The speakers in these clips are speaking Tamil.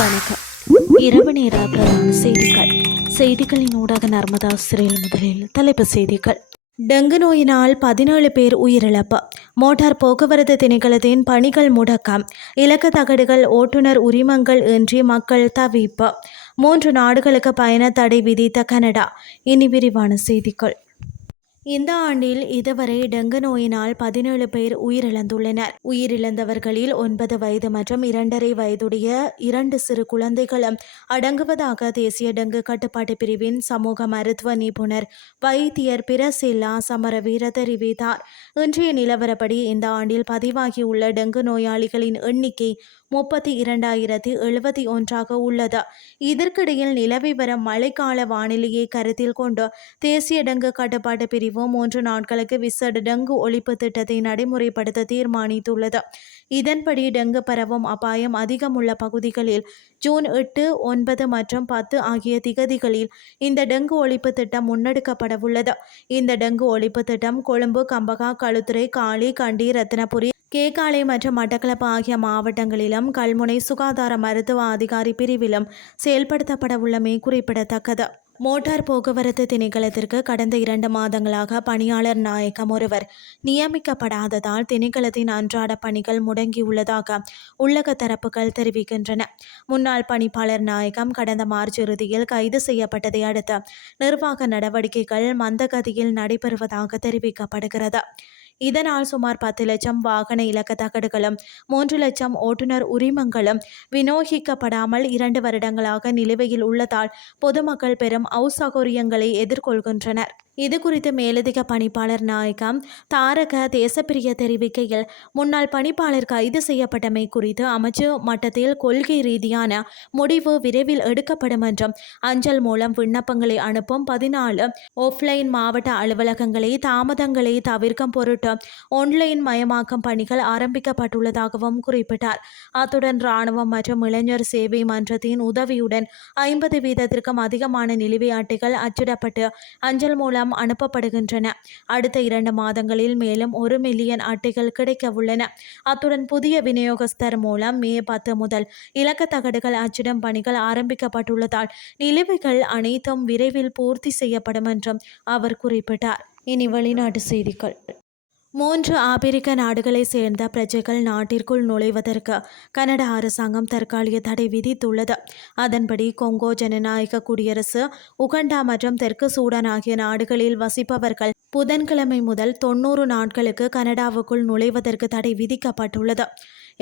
வணக்கம். இரவு நேர பிரதான செய்திகளின் ஊடாக நர்மதா சிறையில். முதலில் தலைப்புச் செய்திகள். டெங்கு நோயினால் 17 பேர் உயிரிழப்பு. மோட்டார் போக்குவரத்து திணைக்களத்தின் பணிகள் முடக்கம். இலக்கு தகடுகள் ஓட்டுநர் உரிமங்கள் இன்றி மக்கள் தவிப்பு. 3 நாடுகளுக்கு பயண தடை விதித்த கனடா. இனி விரிவான செய்திகள். இந்த ஆண்டில் இதுவரை டெங்கு நோயினால் 17 பேர் உயிரிழந்துள்ளனர். உயிரிழந்தவர்களில் 9 வயது மற்றும் 2.5 வயதுடைய 2 சிறு குழந்தைகளும் அடங்குவதாக தேசிய டெங்கு கட்டுப்பாட்டு பிரிவின் சமூக மருத்துவ நிபுணர் வைத்தியர் பிரசில்லா சமரவீர தெரிவித்தார். இன்றைய நிலவரப்படி இந்த ஆண்டில் பதிவாகியுள்ள டெங்கு நோயாளிகளின் எண்ணிக்கை 32,071 உள்ளது. இதற்கிடையில் நிலவி வரும் மழைக்கால வானிலையை கருத்தில் கொண்டு தேசிய டெங்கு கட்டுப்பாட்டு பிரிவு 3 நாட்களுக்கு விசேட டெங்கு ஒழிப்பு திட்டத்தை நடைமுறைப்படுத்த தீர்மானித்துள்ளது. இதன்படி டெங்கு பரவும் அபாயம் அதிகமுள்ள பகுதிகளில் ஜூன் 8, 9 மற்றும் 10 ஆகிய திகதிகளில் இந்த டெங்கு ஒழிப்பு திட்டம் முன்னெடுக்கப்படவுள்ளது. இந்த டெங்கு ஒழிப்பு திட்டம் கொழும்பு, கம்பகா, களுத்துறை, காலி, கண்டி, ரத்தினபுரி, கேகாலை மற்றும் மட்டக்களப்பு ஆகிய மாவட்டங்களிலும் கல்முனை சுகாதார மருத்துவ அதிகாரி பிரிவிலும் செயல்படுத்தப்பட உள்ளமை குறிப்பிடத்தக்கது. மோட்டார் போக்குவரத்து திணைக்களத்திற்கு கடந்த 2 மாதங்களாக பணியாளர் நாயகம் ஒருவர் நியமிக்கப்படாததால் திணைக்களத்தின் அன்றாட பணிகள் முடங்கியுள்ளதாக உள்ளக தரப்புகள் தெரிவிக்கின்றன. முன்னாள் பணிப்பாளர் நாயகம் கடந்த மார்ச் இறுதியில் கைது செய்யப்பட்டதை அடுத்து நிர்வாக நடவடிக்கைகள் மந்தகதியில் நடைபெறுவதாக தெரிவிக்கப்படுகிறது. இதனால் சுமார் 10 லட்சம் வாகன இலக்க தகடுகளும் 3 லட்சம் ஓட்டுநர் உரிமங்களும் விநியோகிக்கப்படாமல் 2 வருடங்களாக நிலுவையில் உள்ளதால் பொதுமக்கள் பெரும் அசௌகரியங்களை எதிர்கொள்கின்றனர். இது குறித்து மேலதிக பணிப்பாளர் நாயகம் தாரக தேசப்பிரிய தெரிவிக்கையில், முன்னாள் பணிப்பாளர் கைது செய்யப்பட்டமை குறித்து அமைச்சு மட்டத்தில் கொள்கை ரீதியான முடிவு விரைவில் எடுக்கப்படும் என்றும், அஞ்சல் மூலம் விண்ணப்பங்களை அனுப்பும் 14 ஆஃப்லைன் மாவட்ட அலுவலகங்களை தாமதங்களை தவிர்க்கும் பொருட்டு ஆன்லைன் மயமாக்கும் பணிகள் ஆரம்பிக்கப்பட்டுள்ளதாகவும் குறிப்பிட்டார். அத்துடன் இராணுவம் மற்றும் இளைஞர் சேவை மன்றத்தின் உதவியுடன் 50% அதிகமான நிலுவை அட்டைகள் அச்சிடப்பட்டு அஞ்சல் மூலம் அனுப்பப்படுகின்றன. அடுத்த 2 மாதங்களில் மேலும் 1 மில்லியன் அட்டைகள் கிடைக்க உள்ளன. அத்துடன் புதிய விநியோகஸ்தர் மூலம் மே 10 முதல் இலக்க தகடுகள் அச்சிடும் பணிகள் ஆரம்பிக்கப்பட்டுள்ளதால் நிலுவைகள் அனைத்தும் விரைவில் பூர்த்தி செய்யப்படும் என்றும் அவர் குறிப்பிட்டார். இனி வெளிநாட்டு செய்திகள். 3 ஆபிரிக்க நாடுகளை சேர்ந்த பிரஜைகள் நாட்டிற்குள் நுழைவதற்கு கனடா அரசாங்கம் தற்காலிக தடை விதித்துள்ளது. அதன்படி கொங்கோ ஜனநாயக குடியரசு, உகண்டா மற்றும் தெற்கு சூடான் ஆகிய நாடுகளில் வசிப்பவர்கள் புதன்கிழமை முதல் 90 நாட்களுக்கு கனடாவுக்குள் நுழைவதற்கு தடை விதிக்கப்பட்டுள்ளது.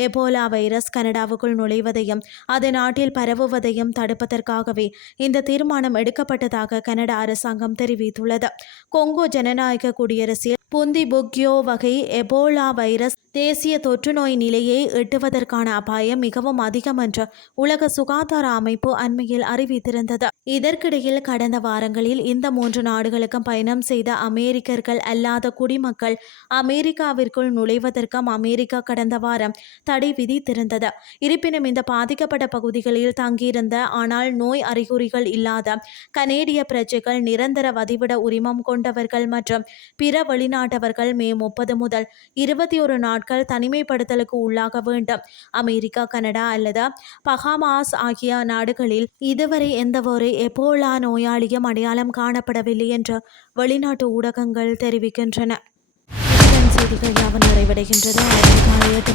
எபோலா வைரஸ் கனடாவுக்குள் நுழைவதையும் அது நாட்டில் பரவுவதையும் தடுப்பதற்காகவே இந்த தீர்மானம் எடுக்கப்பட்டதாக கனடா அரசாங்கம் தெரிவித்துள்ளது. கொங்கோ ஜனநாயக குடியரசில் புந்திபுக்யோ வகை எபோலா வைரஸ் தேசிய தொற்று நோய் நிலையை எட்டுவதற்கான அபாயம் மிகவும் அதிகம் என்று உலக சுகாதார அமைப்பு அண்மையில் அறிவித்திருந்தது. இதற்கிடையில் கடந்த வாரங்களில் இந்த 3 நாடுகளுக்கும் பயணம் செய்த அமெரிக்கர்கள் அல்லாத குடிமக்கள் அமெரிக்காவிற்குள் நுழைவதற்கும் அமெரிக்கா கடந்த வாரம் தடை விதித்திருந்தது. இருப்பினும் இந்த பாதிக்கப்பட்ட பகுதிகளில் தங்கியிருந்த ஆனால் நோய் அறிகுறிகள் இல்லாத கனேடிய பிரஜைகள், நிரந்தர வதிவிட உரிமம் கொண்டவர்கள் மற்றும் பிற வெளிநாட்டவர்கள் மே 30 முதல் 21 நாட்கள் தனிமைப்படுத்தலுக்கு உள்ளாக வேண்டும். அமெரிக்கா, கனடா அல்லது பஹாமாஸ் ஆகிய நாடுகளில் இதுவரை எந்தவொரு எபோலா நோயாளியும் அடையாளம் காணப்படவில்லை என்று வெளிநாட்டு ஊடகங்கள் தெரிவிக்கின்றன. செய்திகள் யாவும் நிறைவடைகின்றது. காலை 8